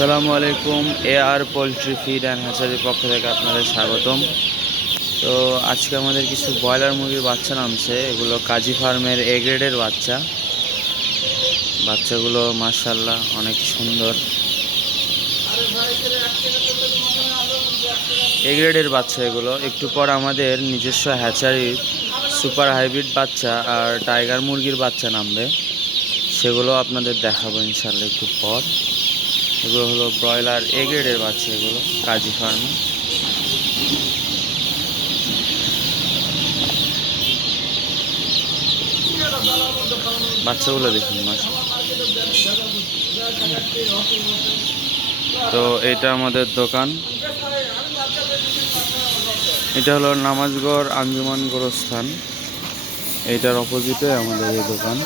আসসালামু আলাইকুম। আর poultry feed and হ্যাচারির পক্ষ থেকে আপনাদের স্বাগতম। তো আজকে আমাদের কিছু ব্রয়লার মুরগির বাচ্চা নামছে। এগুলো কাজী ফার্মের এ গ্রেডের বাচ্চা। বাচ্চাগুলো মাশাআল্লাহ অনেক সুন্দর। এ গ্রেডের বাচ্চা এগুলো। একটু পর আমাদের নিজস্ব হ্যাচারির সুপার হাইব্রিড বাচ্চা আর টাইগার মুরগির বাচ্চা নামবে, সেগুলো আপনাদের দেখাবো ইনশাআল্লাহ একটু পর। এগুলো হলো ব্রয়লার এ গ্রেডের বাচ্চা, এগুলো কাজী ফার্মে। বাচ্চাগুলো দেখুন তো এটা আমাদের দোকান। এটা হলো নামাজগড় আঞ্জুমান গোরস্থান, এইটার অপোজিটে আমাদের এই দোকান।